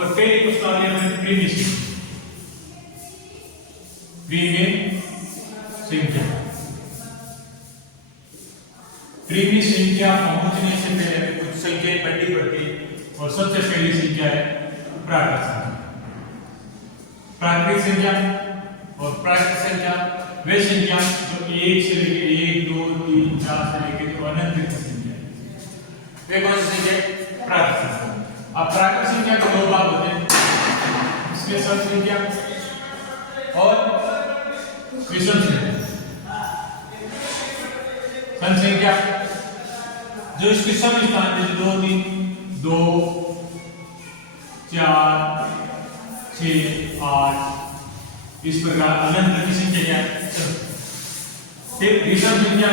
और पहली पुस्तकालय में प्रीमिस संख्या प्रीमिस संख्या पहुंचने से पहले कुछ संख्याएं पढ़नी पड़ती है और सबसे पहली संख्या है प्राकृतिक संख्या और प्राकृतिक संख्या वे संख्या जो 1 से लेकर 1 2 3 4 से लेकर अनंत तक संख्या है वे कौन सी संख्या है प्राकृतिक संख्या। अब प्राकृतिक संख्या के दो भाग होते हैं इसमें सम संख्या और विषम संख्या। सम संख्या जो इसके सम स्थान जैसे 2 3 2 4 6 8 इस प्रकार अनंत की संख्या क्या है। फिर विषम संख्या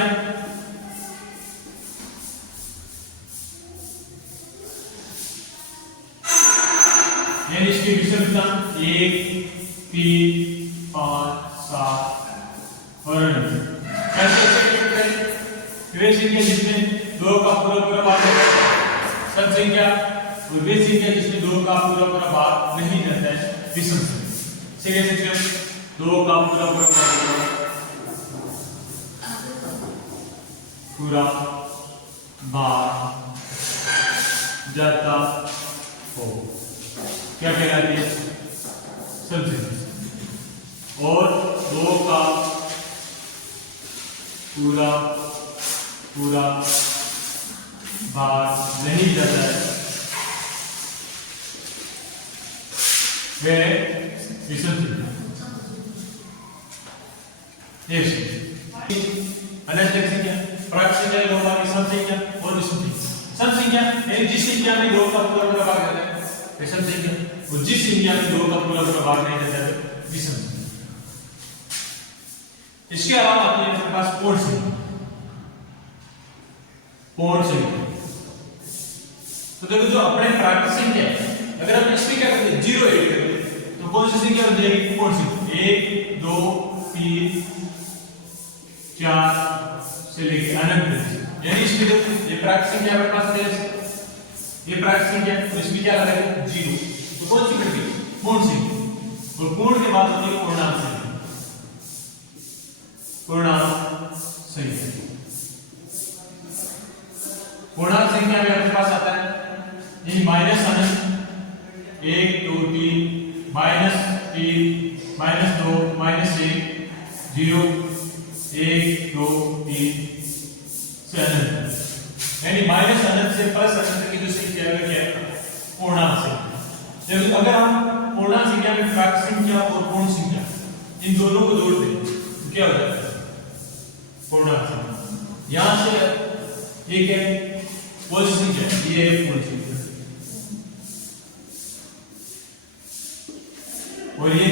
यानी इसकी विषम स्थान 1 3 5 7 और अनंत। वे संख्या जिसमें 2 का पूरा भाग है सम संख्या और वे संख्या जिसमें 2 का पूरा भाग नहीं रहता है विषम संख्या। कैसे 2 का पूरा भाग जाता हो क्या कहलाती है सम संख्या। और 2 का पूरा भाग नहीं जाता है वह विषम संख्या। अनंत संख्या प्राकृतिक संख्या दो भाग सम संख्या और विषम संख्या। सम संख्या यानी जिस संख्या में 2 का पूरा भाग रहता है विषम संख्या और जिस संख्या में 2 का पूरा भाग नहीं रहता है विषम संख्या। इसके अलावा आती है हमारे पास पूर्ण संख्या। पूर्ण संख्या तो देखो जो अपने प्राकृतिक संख्या है अगर हम इसमें क्या करते हैं 0 ऐड करते हैं तो कौन सी संख्या बन जाएगी पूर्ण संख्या। 1 2 3 4 से लेकर अनंत यानी इसमें देखो ये प्राकृतिक संख्या हमारे पास है ये प्राकृतिक संख्या तो इसमें क्या लगेगा 0 तो कौन सी कटेगी पूर्ण संख्या। और पूर्ण के बाद होती है पूर्णांक संख्या। पूर्णांक संख्या पूर्णांक संख्या में हमारे पास आता है ये माइनस अनंत 1 2 3 माइनस 3 माइनस 2 माइनस 1 0 1 2 3 से अनंत यानी माइनस अनंत से प्लस अनंत की जो संख्या है क्या है पूर्णांक संख्या। जब अगर हम पूर्णांक संख्या में प्राकृतिक संख्या और पूर्ण संख्या इन दोनों को जोड़ दें तो क्या हो जाता है पूर्णांक संख्या। यहां से ये क्या है कौन सी संख्या ये है पूर्ण संख्या और ये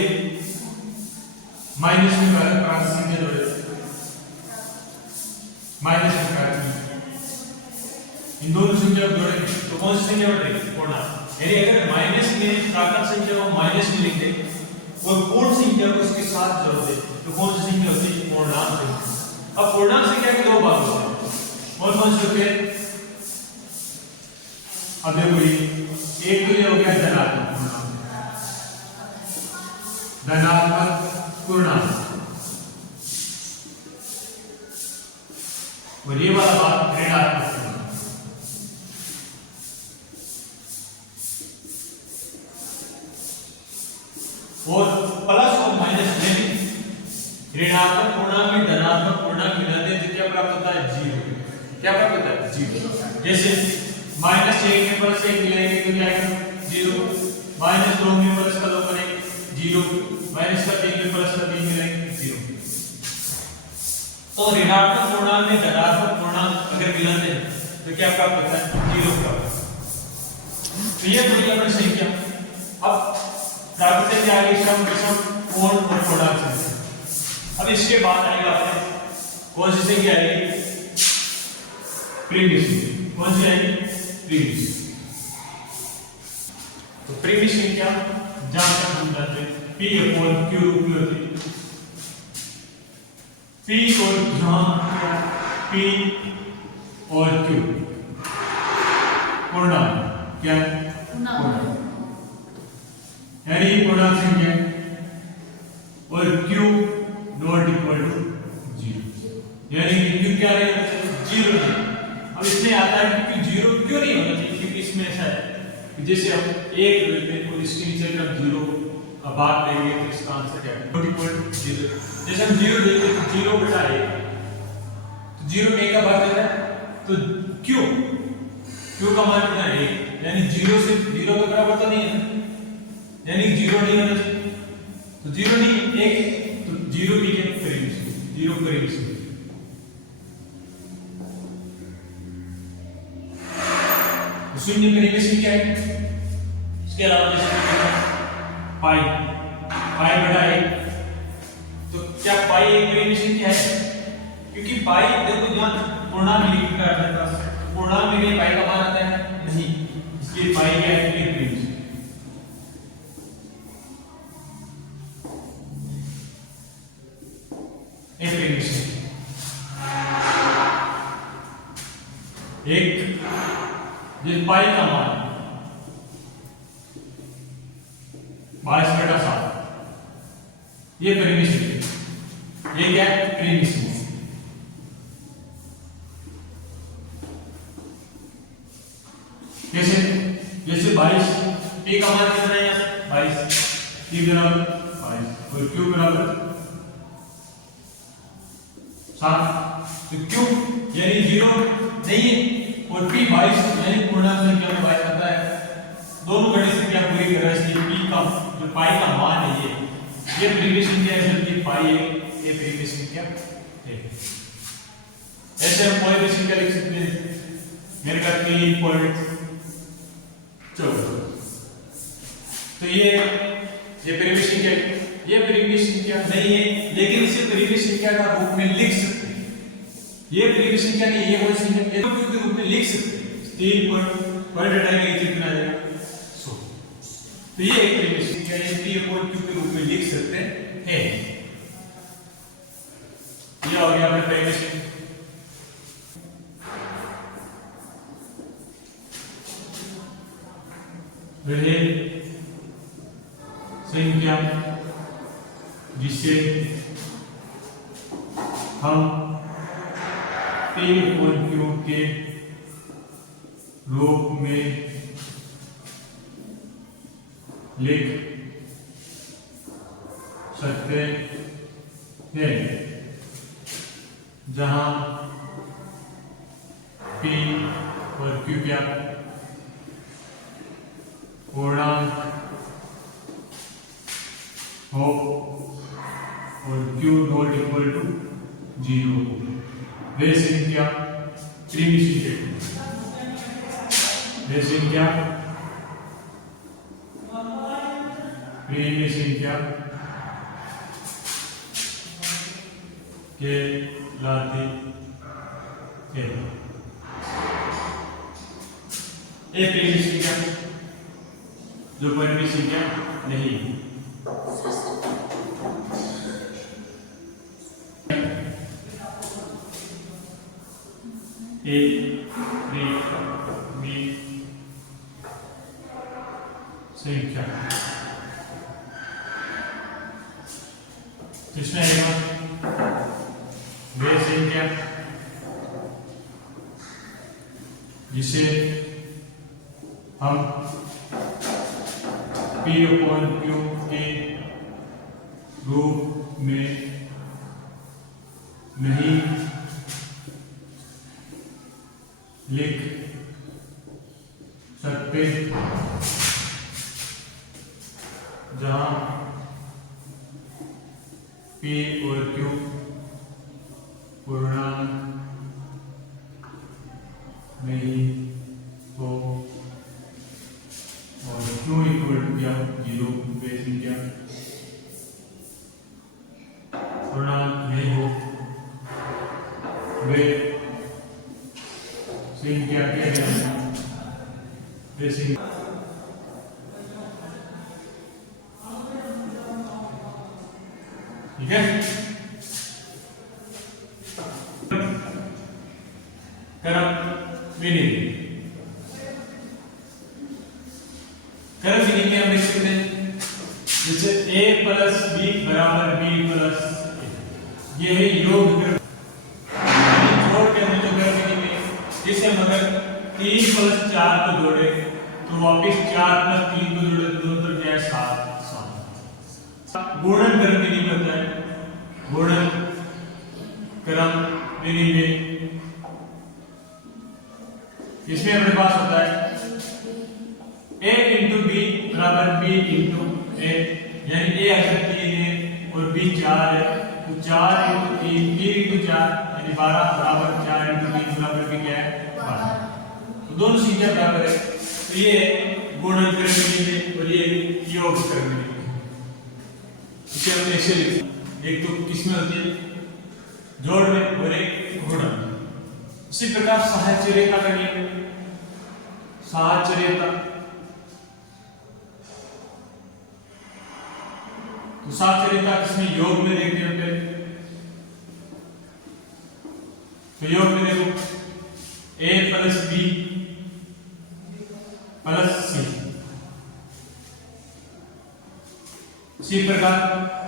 माइनस में प्राकृतिक संख्या जोड़े माइनस में प्राकृतिक इन दोनों संख्या को जोड़ेंगे तो कौन सी संख्या बढ़ेगी पूर्णांक। यानी अगर माइनस में प्राकृतिक संख्या को माइनस में लिख दे और पूर्ण संख्या को इसके साथ जोड़ दे तो कौन सी संख्या होती है पूर्णांक संख्या। अब पूर्णांक संख्या के दो भाग होते हैं और कौन से होते हैं अब देखो एक तो ये हो गया धनात्मक पूर्णांक और ये वाला भाग ऋणात्मक पूर्णांक। और प्लस और माइनस में ऋणात्मक पूर्णांक में धनात्मक पूर्णांक मिलाते हैं तो क्या प्राप्त होता है 0। क्या प्राप्त होता है 0। जैसे माइनस 1 में प्लस 1 मिलाएंगे तो क्या आएगा 0। माइनस 2 में प्लस का 2 करेंगे 0। माइनस का 3 में प्लस का 3 मिलाएंगे 0। तो ऋणात्मक पूर्णांक में धनात्मक पूर्णांक अगर मिलाते हैं तो क्या प्राप्त होता है 0 प्राप्त। तो ये पूरी अपनी संख्या। अब प्राकृतिक संख्या आगे सम विषम पूर्ण और पूर्णांक संख्या। अब इसके बाद आएगा अपने कौन सी संख्या आएगी प्रीमिस। कौन सी आएगी प्रीमिस। तो प्रीमिस संख्या जहां तक हम जानते हैं P अपॉन Q रूप में होती है। P और जहां P और Q पूर्णांक क्या है पूर्णांक। यानी पूर्णांक संख्या और q नॉट इक्वल टू 0, यानी कि q क्या रहेगा? 0 नहीं। अब इसमें आता है कि q 0 क्यों नहीं होना चाहिए, क्योंकि इसमें ऐसा है कि जैसे हम 1 लेते हैं और इसके नीचे अगर हम 0 का भाग लेंगे तो इसका आंसर क्या है? Not equal to 0। जैसे हम 0 लेते हैं तो 0 बटा 1, तो 0 में 1 का भाग देता है तो q का मान कितना है? 1, यानी 0 से 0 के बराबर तो नहीं है, यानी 0 नहीं होना चाहिए, तो 0 नहीं 1, तो 0 भी क्या करीब से 0 करीब से। तो शून्य करीब से क्या है? इसके अलावा जैसे पाई बटा 1, तो क्या पाई एक करीब से क्या है? क्योंकि पाई देखो यहाँ पूर्णांक लिखा है अपने पास, पूर्णांक में भी पाई का मान आता है नहीं, इसलिए पाई क्या है? एक करीब से। एक ये पाई का मान 22/7, ये परिमिति, ये क्या है? परिमिति। कैसे? जैसे 22, ए का मान कितना है? 22, टी बराबर 22 और क्यू बराबर 7, तो क्यू यानी 0 नहीं है और पी 22 यानी पूर्णांक संख्या में 22 आता है। दोनों बड़ी संख्या पूरी कर रहा है, इसलिए पी का जो पाई का मान है ये प्रीवियस संख्या है, जबकि पाई है ये प्रीवियस संख्या है। ऐसे हम कोई भी संख्या लिख सकते हैं, मेरे का 3.14, तो ये प्रीवियस संख्या, ये प्रीवियस संख्या नहीं है, लेकिन इसे प्रीवियस संख्या का रूप में लिख सकते हैं। ये प्रीवियस संख्या नहीं, ये होल संख्या के रूप में लिख सकते हैं। 3 पर हटाएंगे कितना आ जाएगा? 100। तो ये एक प्रीवियस संख्या है, 3/q के रूप में लिख सकते हैं। ये हो गया अपना प्रीवियस संख्या। रहे संख्या जिसे हम p/q के रूप में लिख सकते हैं, जहां p और q क्या पूर्णांक हो और q नॉट इक्वल टू 0 हो। वे संख्या प्रीमिय संख्या के लाते हैं। एक प्रीमिय संख्या जो परिमित संख्या नहीं है। एक प्रीमिय संख्या किसमें आएगा? वे संख्या जिसे हम p/q के रूप में नहीं लिख सकते, जहां p और q पूर्णांक नहीं हो और q इक्वल टू क्या 0 वे संख्या पूर्णांक नहीं हो, वे संख्या क्या है? वे संख्या ठीक है। करम मीनिंग में हम देख सकते हैं बराबर बी प्लस ए, ये है योग ग्रह जोड़ के अंदर जो ग्रह में जिसे मगर 3 प्लस 4 को जोड़े तो वापिस 4 प्लस 3 को जोड़े तो दोनों तरफ क्या है 7 गुणन क्रम भी नहीं होता है, गुणन क्रम विनिमय इसमें अपने पास होता है a इंटू बी बराबर b इंटू ए, यानी a अगर 3 है और b 4 है तो 4 इंटू 3 इंटू 4 यानी 12 बराबर 4 इंटू 3 बराबर भी क्या है 12, तो दोनों संख्या बराबर है, तो ये गुणन क्रम विनिमय और ये योग क्रम विनिमय। इसे हम ऐसे लिखते हैं, एक तो किसमें होती है जोड़ में और एक गुणन। इसी प्रकार साहचर्यता का नियम, साहचर्यता तो साहचर्यता किसमें योग में देखते हैं पहले, तो योग में देखो a plus b plus c, इसी प्रकार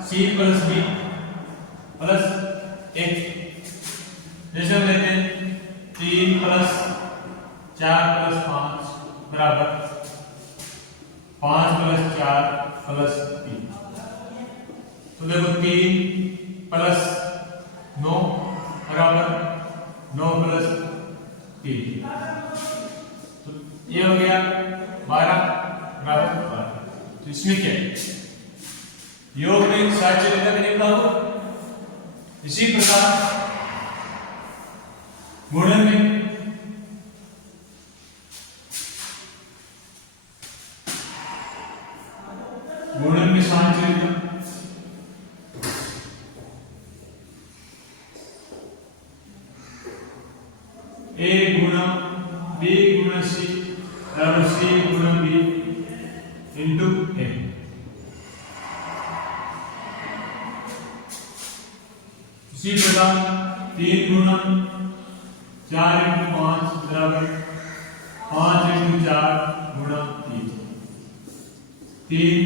c plus b plus a, जैसे हम लेते हैं 3 प्लस 4 प्लस 5 बराबर 5 प्लस 4 प्लस 3, तो देखो 3 प्लस 9 बराबर 9 प्लस 3, तो ये हो गया 12 बराबर 12, तो इसमें क्या है योग में साहचर्यता का नियम लागू। इसी प्रकार गुणन में साहचर्यता a गुणा b गुणा c बराबर c गुणा b इंटू a, इसी प्रकार 3 गुणा 4 इंटू 5 बराबर 5 इंटू 4 गुणा 3, 3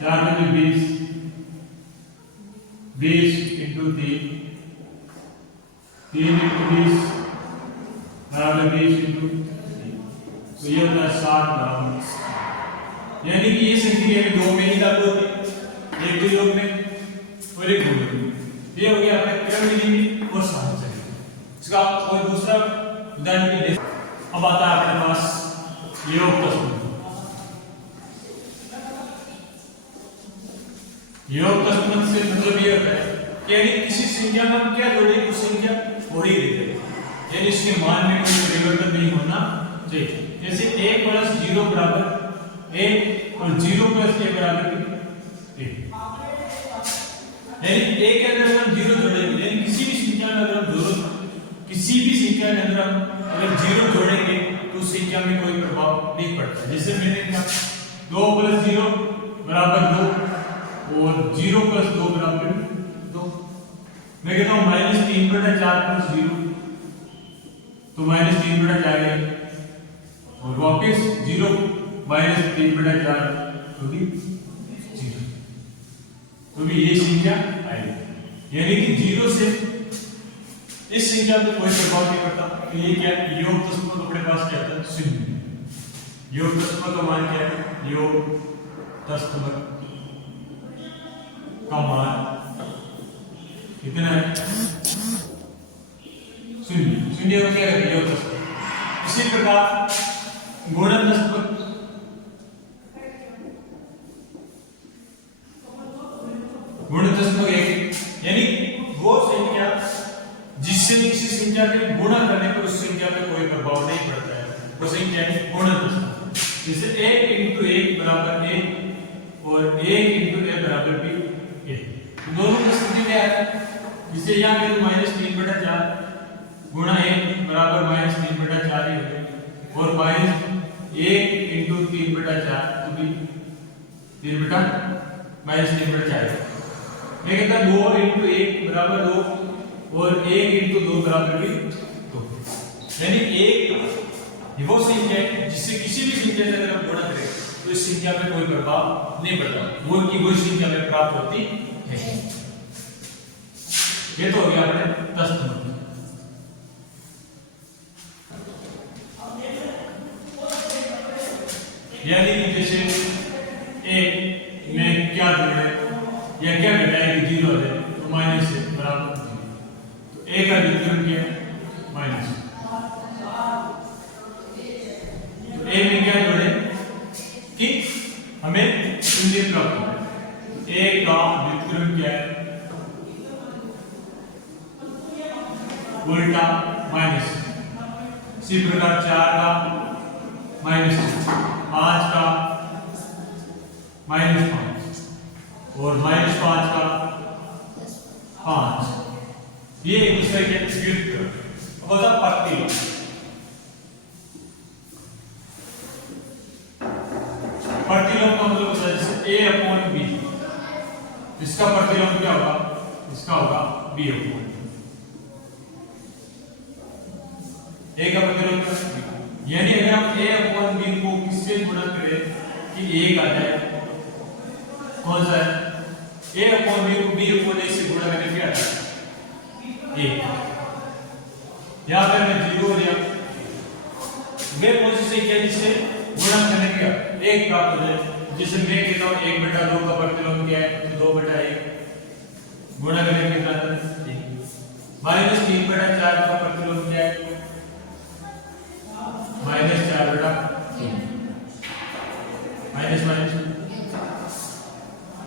4 में 20 इंटू 3 इंटू 20 बराबर 20 इंटू 3, तो ये होता है 60 बराबर, यानी कि ये संख्या भी दो में ही लागू होती है, एक तो योग में और एक गुणन में। ये हो गया अपने क्रम विनिमय और साहचर्यता। इसका और दूसरा उदाहरण भी देख, अब आता है अपने पास योग तत्व। योग तत्व से मतलब ये होता है कि किसी संख्या में हम क्या जोड़ेंगे उस संख्या वही देते हैं, यानी इसके मान में कोई परिवर्तन नहीं होना चाहिए। जैसे a प्लस 0 बराबर a और 0 प्लस a बराबर a, यानी a के अंदर हम 0 जोड़ेंगे, यानी किसी भी संख्या में अगर हम किसी भी संख्या के अंदर हम अगर 0 जोड़ेंगे तो उस संख्या में कोई प्रभाव नहीं पड़ता। जैसे मैंने कहा 2 प्लस 0 बराबर 2 और 0 प्लस 2 बराबर 2, मैं कहता हूं -3/4 प्लस 0, तो -3/4 है और वापस 0 -3/4 तो भी 0, तो भी ये संख्या आएगी, यानी कि 0 से इस संख्या पे कोई प्रभाव नहीं पड़ता। तो ये क्या है योग तत्व अपने पास क्या था 0, योग तत्व का मान क्या है, योग तत्व का मान कितना है 0 हो क्या है योग तत्व। इसी प्रकार गुणन तत्व, गुणन तत्व एक यानी वो संख्या जिससे किसी संख्या के गुणा करने पर उस संख्या पे कोई प्रभाव नहीं पड़ता है, वो संख्या है गुणन तत्व। जैसे 1 इंटू 1 बराबर 1 और 1 इंटू a बराबर भी 1, दोनों की स्थिति क्या है, जिसे यहाँ पे -3/4 गुणा 1 बराबर -3/4 ही हो गया और -1 इंटू 3/4 तो भी 3/4। मैं कहता 2 इंटू 1 बराबर 2 और 1 इंटू 2 बराबर भी 2, यानी एक वो संख्या है जिससे किसी भी संख्या से अगर हम गुणा करें तो इस संख्या में कोई प्रभाव नहीं पड़ता, वो की वही संख्या हमें प्राप्त होती है। ये तो हो गया अपने तस्त नंबर। यानी कि जैसे एक में क्या जोड़े या क्या घटाएंगे, जीरो है तो माइनस है बराबर जीरो, तो ए का व्युत्क्रम क्या है माइनस, तो ए में क्या जोड़े कि हमें शून्य प्राप्त हो, ए का व्युत्क्रम क्या है उल्टा माइनस, इसी प्रकार 4 का माइनस 5 का माइनस 5 और माइनस 5 का 5, ये एक दूसरे के व्युत्क्रम होता प्रतिलोम। प्रतिलोम का मतलब होता है जैसे a अपॉन b, इसका प्रतिलोम क्या होगा, इसका होगा b अपॉन a का प्रतिलोम क्या, यानी अगर आप a अपॉन b को किससे गुणा करें कि 1 आ जाए, कौन सा है a अपॉन b को b अपॉन a से गुणा करके क्या आता है 1, यहां पर मैं 0 लिया, वे कौन सी संख्या जिससे गुणा करने का 1 प्राप्त हो जाए, जैसे मैं कहता हूं 1/2 का प्रतिलोम क्या है तो 2/1 गुणा करने के कितना आता है 1, माइनस 3/4 का प्रतिलोम क्या है माइनस 4/3, माइनस माइनस